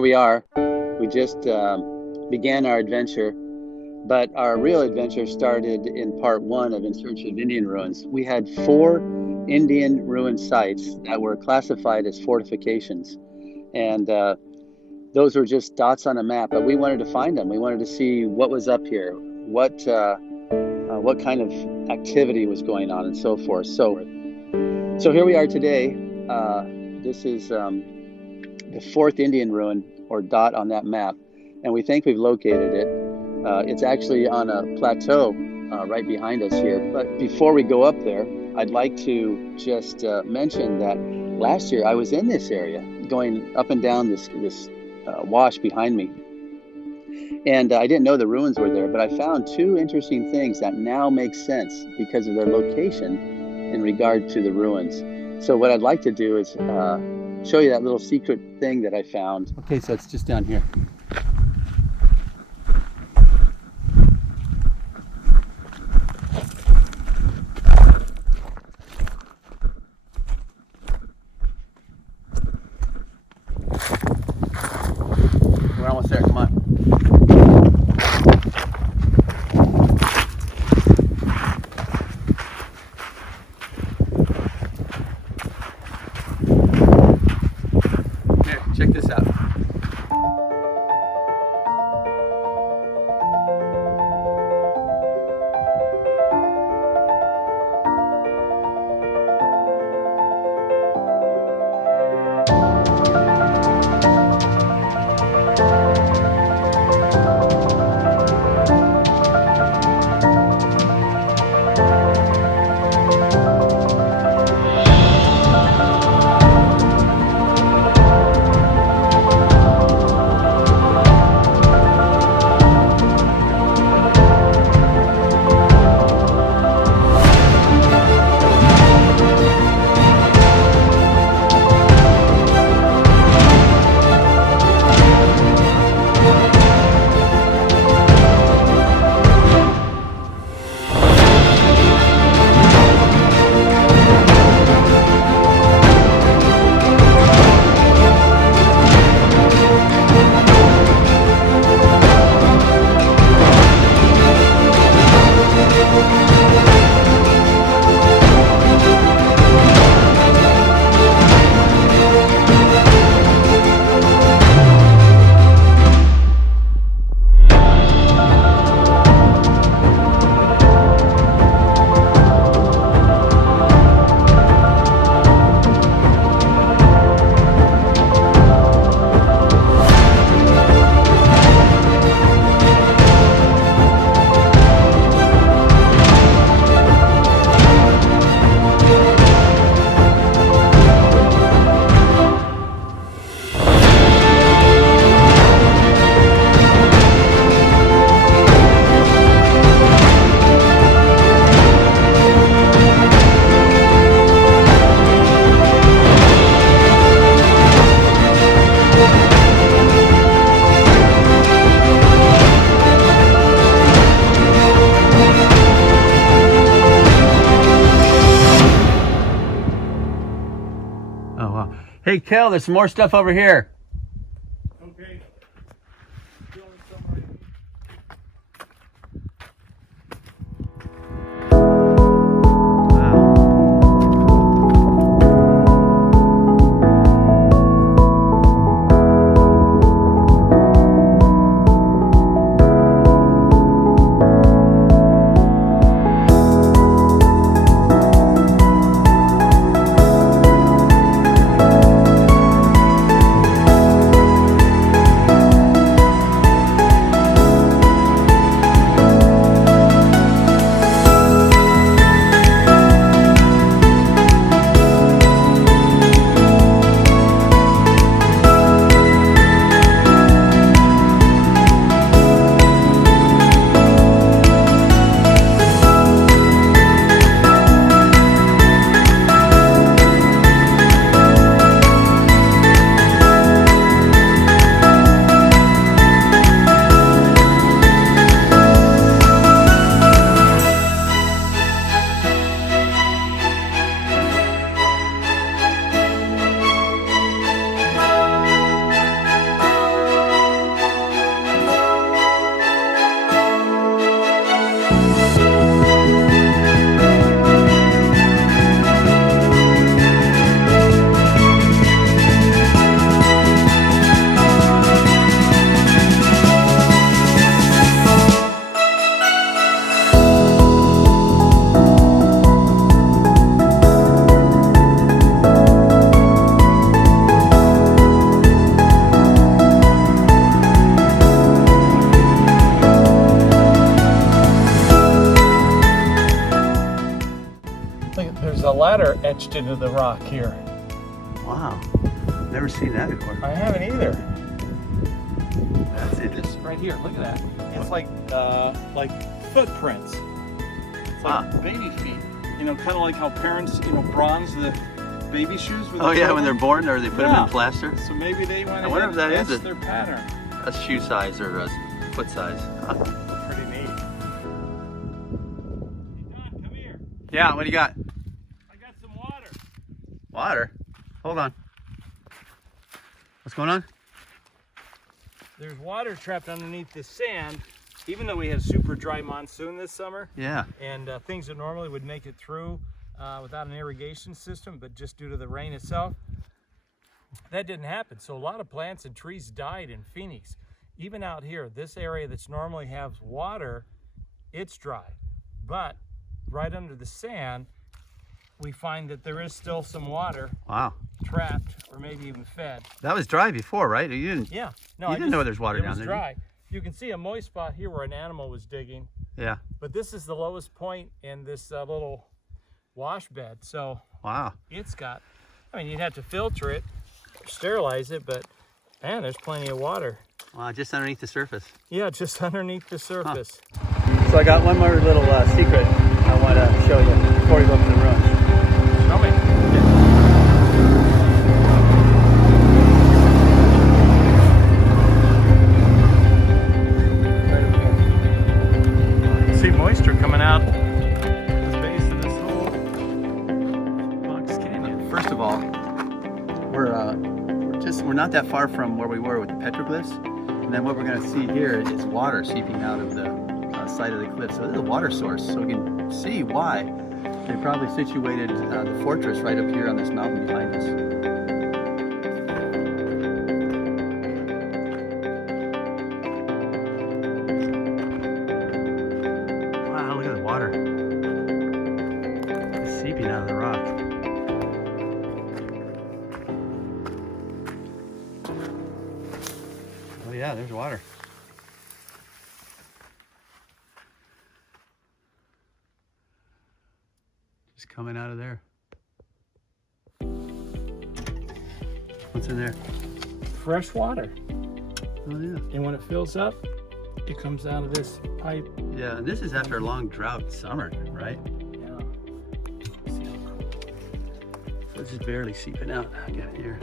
here we are. We just began our adventure, but our real adventure started in part one of In Search of Indian Ruins. We had 4 Indian ruin sites that were classified as fortifications, and those were just dots on a map, but we wanted to find them. We wanted to see what was up here, what kind of activity was going on, and so forth. So here we are today. This is the 4th Indian ruin, or dot on that map, and we think we've located it. It's actually on a plateau right behind us here. But before we go up there, I'd like to just mention that last year I was in this area, going up and down this wash behind me. And I didn't know the ruins were there, but I found 2 interesting things that now make sense because of their location in regard to the ruins. So what I'd like to do is show you that little secret thing that I found. Okay, so it's just down here. We're almost there, come on. Here, check this out. Oh, wow. Hey, Kell, there's some more stuff over here. Okay. ladder etched into the rock here. Wow. Never seen that before. I haven't either. That's it. This right here, look at that. It's like footprints. It's like baby feet. You know, kind of like how parents, bronze the baby shoes with Oh the yeah, children. when they're born, or they put them in plaster. So maybe they went I wonder if that is their pattern. a shoe size or a foot size. Pretty neat. Hey Don, come here. Yeah, what do you got? I got some water. Water? Hold on. What's going on? There's water trapped underneath the sand, even though we had a super dry monsoon this summer. Yeah. And things that normally would make it through without an irrigation system, but just due to the rain itself, that didn't happen. So a lot of plants and trees died in Phoenix. Even out here, this area that's normally has water, it's dry. But right under the sand, we find that there is still some water. Wow. Trapped, or maybe even fed. That was dry before, right? You didn't. Yeah. No, You didn't know there's water down It there. was dry. You can see a moist spot here where an animal was digging. Yeah. But this is the lowest point in this little wash bed. So Wow. it's got, I mean, you'd have to filter it, sterilize it, but man, there's plenty of water. Wow, just underneath the surface. Yeah, just underneath the surface. So I got one more little secret I want to show you before we go up to the ruins. Show me. See moisture coming out the base of this whole Fox Canyon. First of all, we're not that far from where we were with the petroglyphs, and then what we're going to see here is water seeping out of the side of the cliff. So this is a water source, so we can see why they probably situated the fortress right up here on this mountain behind us. Wow, look at the water. It's seeping out of the rock. Oh yeah, there's water. Just coming out of there. What's in there? Fresh water. Oh yeah. And when it fills up, it comes out of this pipe. Yeah, and this is after a long drought summer, right? Yeah. So this is barely seeping out. I got here.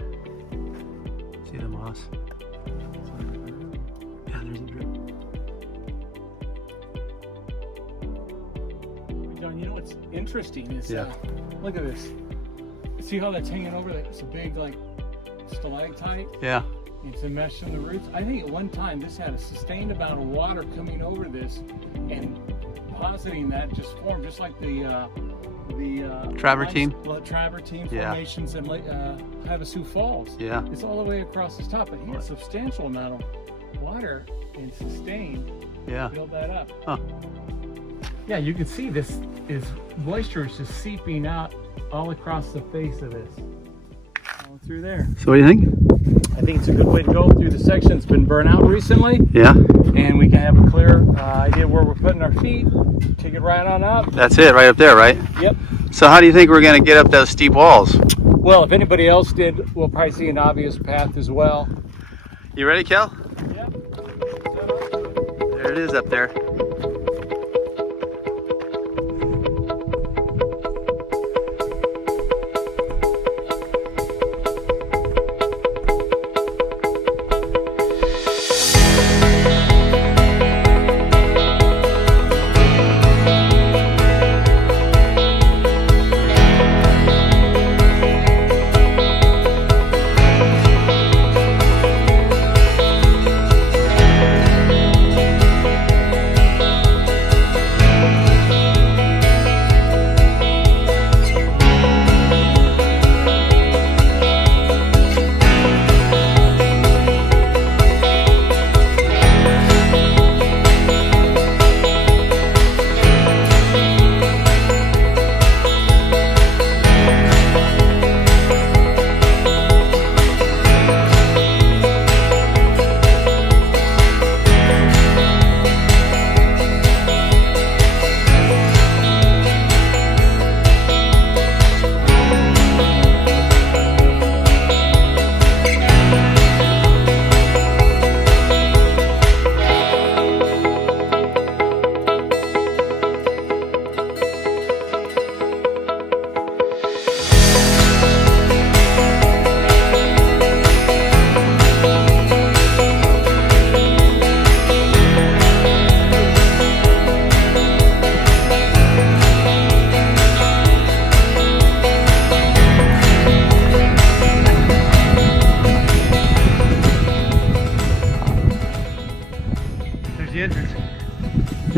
See the moss? Yeah, there's a drip. John, you know what's interesting is, Yeah. look at this. See how that's hanging over there? It's a big, like, stalactite. Yeah. It's enmeshed in the roots. I think at one time this had a sustained amount of water coming over this and depositing that just formed, just like the Travertine? Travertine Yeah. formations in Havasu Falls. Yeah. It's all the way across this top, but here a substantial amount of water and sustained Yeah. build that up. Huh. Yeah, you can see this is moisture is just seeping out all across the face of this. All through there. So what do you think? I think it's a good way to go through the section that's been burnt out recently, Yeah. and we can have a clear idea where we're putting our feet. Take it right on up. That's it, right up there, right? Yep. So how do you think we're going to get up those steep walls? Well, if anybody else did, we'll probably see an obvious path as well. You ready, Kel? Yep. There it is up there.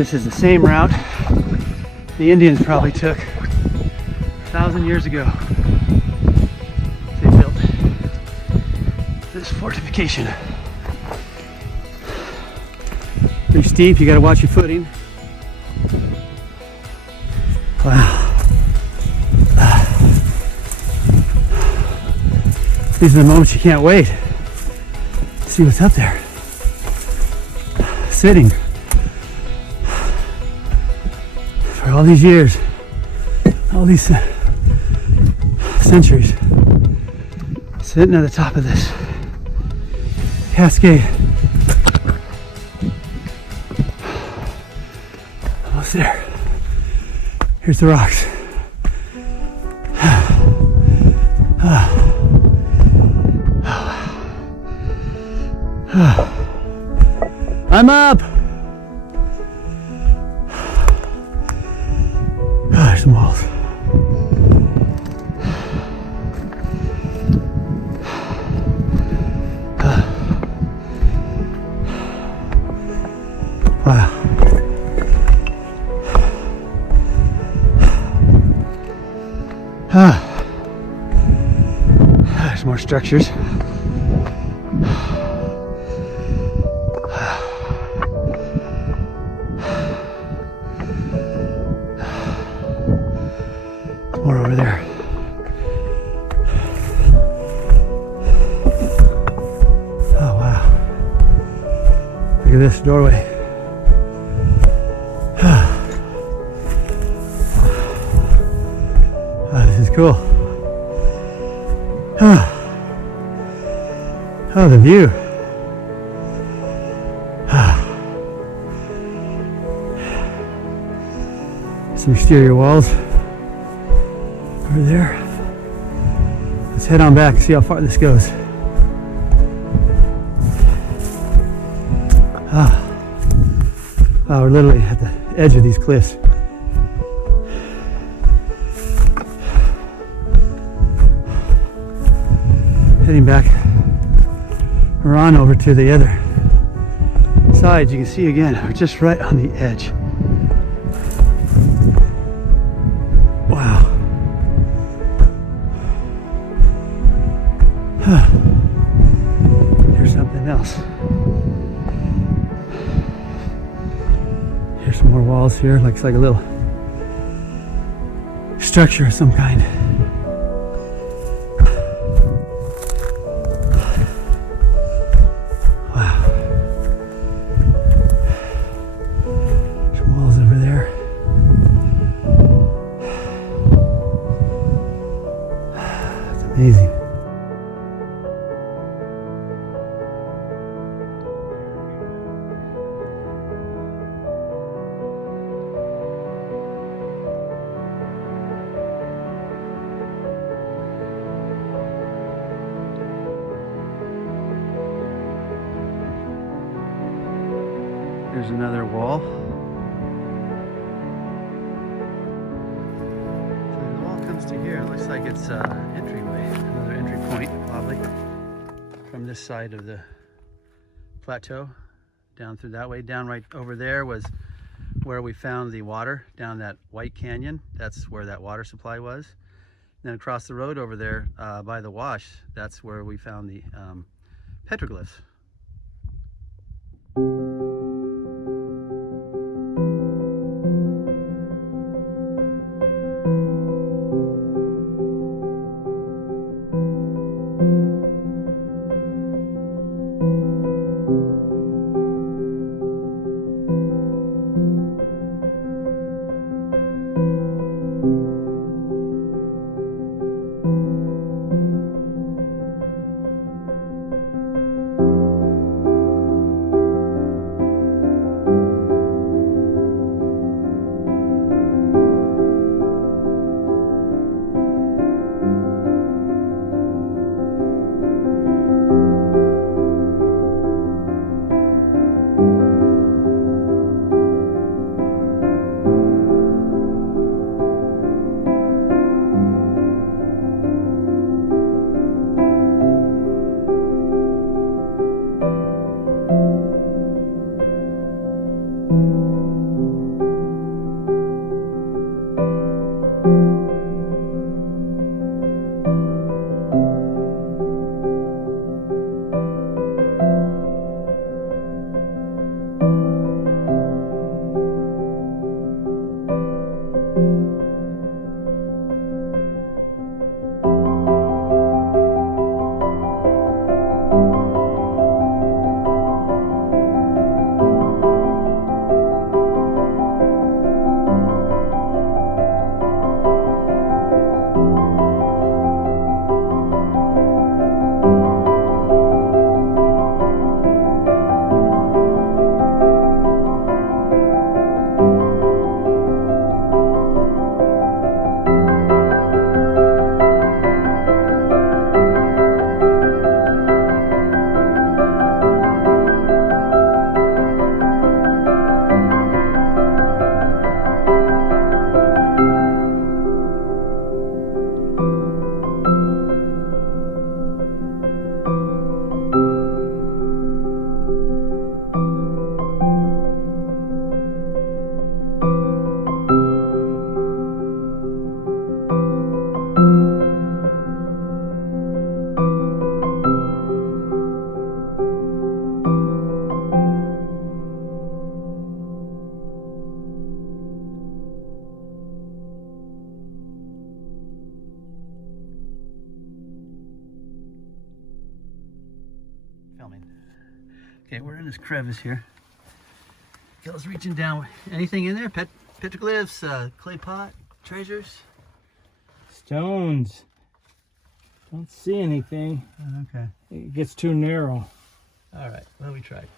This is the same route the Indians probably took 1,000 years ago. They built this fortification. Pretty steep, you gotta watch your footing. Wow. These are the moments you can't wait to see what's up there. Sitting for all these years, all these centuries, sitting at the top of this cascade. Almost there. Here's the rocks. I'm up. There's some walls. Wow. There's more structures. More over there. Oh wow. Look at this doorway. Oh, this is cool. Oh, the view. Some exterior walls over there. Let's head on back and see how far this goes. Wow, we're literally at the edge of these cliffs. Heading back, we're on over to the other side. You can see again, we're just right on the edge. Wow. Here's something else. Here's some more walls here. Looks like a little structure of some kind. Wow. Some walls over there. It's amazing. There's another wall. So the wall comes to here. It looks like it's an entryway, another entry point, probably, from this side of the plateau, down through that way. Down right over there was where we found the water, down that White Canyon. That's where that water supply was. Then across the road over there by the wash, that's where we found the petroglyphs. overwhelming. Okay, we're in this crevice here. Kell's reaching down. Anything in there? Petroglyphs, clay pot, treasures? Stones. Don't see anything. Okay. It gets too narrow. All right, well, we tried.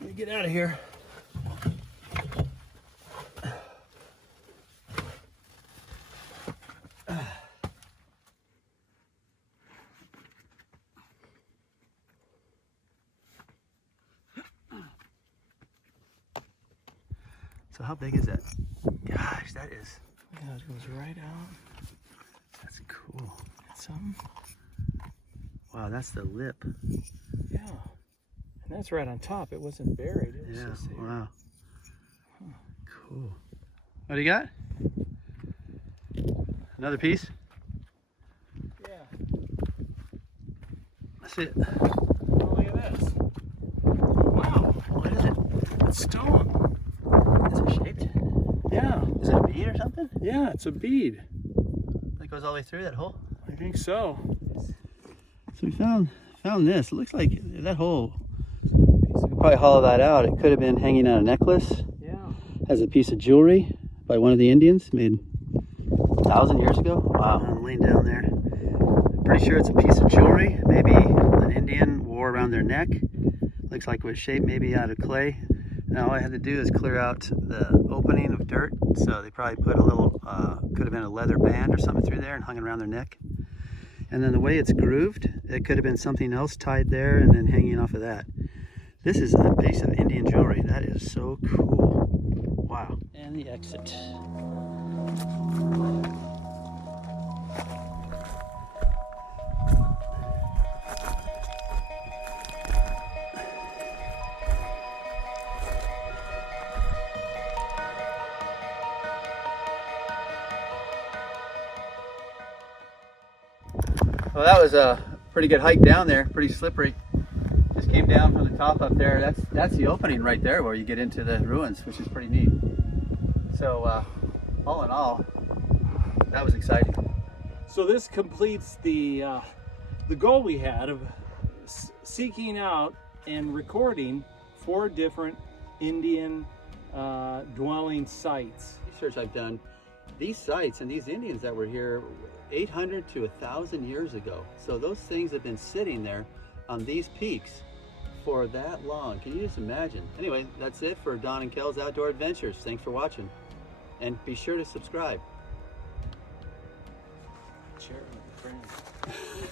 Let me get out of here. So how big is that? Gosh, that is. Yeah, it goes right out. That's cool. That's something. Wow, that's the lip. Yeah. And that's right on top. It wasn't buried. It was Yeah, just there. wow. Cool. What do you got? Another piece? Yeah. That's it. Oh, look at this. Wow. What is it? It's stone. Is it shaped? Yeah. Is it a bead or something? Yeah, it's a bead. That goes all the way through that hole? I think so. So we found this. It looks like that hole, we could probably hollow that out. It could have been hanging on a necklace. Yeah. Has a piece of jewelry by one of the Indians made 1,000 years ago. Wow, I'm laying down there. Pretty sure it's a piece of jewelry. Maybe an Indian wore around their neck. Looks like it was shaped maybe out of clay. And all I had to do is clear out the opening of dirt. So they probably put a little, could have been a leather band or something through there and hung it around their neck. And then the way it's grooved, it could have been something else tied there and then hanging off of that. This is a piece of Indian jewelry. That is so cool. Wow. And the exit. Well, that was a pretty good hike down there, pretty slippery. Just came down from the top up there. That's the opening right there where you get into the ruins, which is pretty neat. So all in all, that was exciting. So this completes the goal we had of seeking out and recording 4 different Indian dwelling sites. Research I've done, these sites and these Indians that were here 800 to 1,000 years ago. So those things have been sitting there on these peaks for that long. Can you just imagine? Anyway, that's it for Don and Kell's Outdoor Adventures. Thanks for watching. And be sure to subscribe. Share it with a friend.